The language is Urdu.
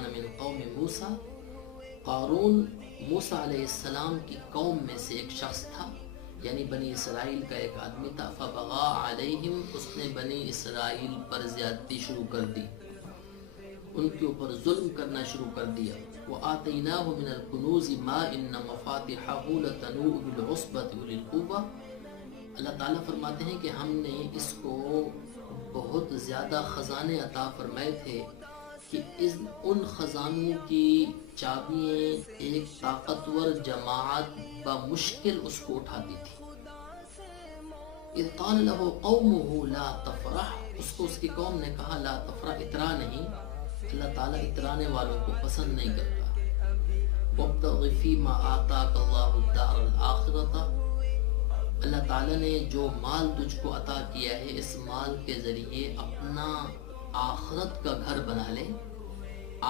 کان من قوم موسیٰ، قارون موسیٰ علیہ السلام کی قوم میں سے ایک شخص تھا، یعنی بنی اسرائیل کا ایک آدمی تھا۔ فبغى علیہم، اس نے بنی اسرائیل پر زیادتی شروع کر دی، ان کے اوپر ظلم کرنا شروع کر دیا۔ وآتیناہ من الکنوز ما ان مفاتحہ لتنوء بالعصبۃ اولي القوہ، اللہ تعالیٰ فرماتے ہیں کہ ہم نے اس کو بہت زیادہ خزانے عطا فرمائے تھے کہ ان خزانوں کی چابیاں ایک طاقتور جماعت بمشکل اس کو اٹھاتی تھی۔ اذ قال له قومه لا تفرح، اس کو اس کی قوم نے کہا لا تفرح، اترا نہیں، اللہ تعالیٰ اترانے والوں کو پسند نہیں کرتا۔ وابتغ فیما آتاک اللہ الدار الآخرۃ، اللہ تعالیٰ نے جو مال تجھ کو عطا کیا ہے اس مال کے ذریعے اپنا آخرت کا گھر بنا لے۔